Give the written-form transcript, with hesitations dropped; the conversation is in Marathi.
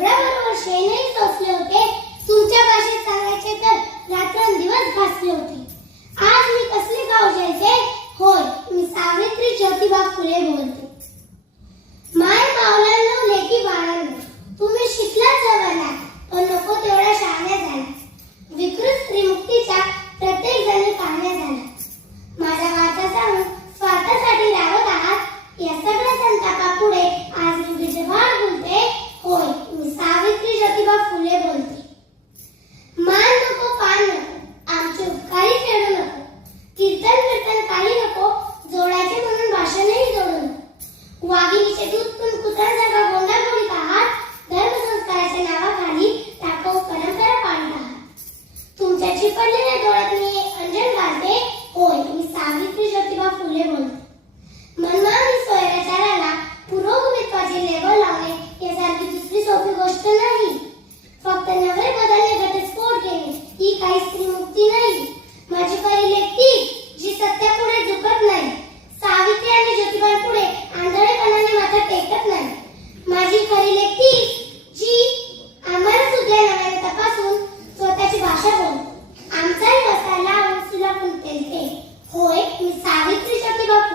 दगडाबरोबर शेणही टोचले होते. तुमच्या भाषेत सांगायचे तर रात्रंदिवस घासले होते. आज मी कसले गाव जायचे? होय, मी सावित्री ज्योतिबा फुले बोलते. माय मावलांनो, लेकी बाळांनो, तुम्ही शिकला जवळला पण नको तेवढा शहाण्या झाला. विकृत स्त्रीमुक्तीच्या प्रत्येक जणी कहाण्या झाल्या. माझा वार्ता सांगून स्वार्थासाठी लावत आहात. या सगळ्या संतापापुढे आज मी विजयभार बोलते. होय, मी सावित्री ज्योतिबा फुले बोलते. मान नको, पान नको, आमचे उपकारी फेडू नको. कीर्तन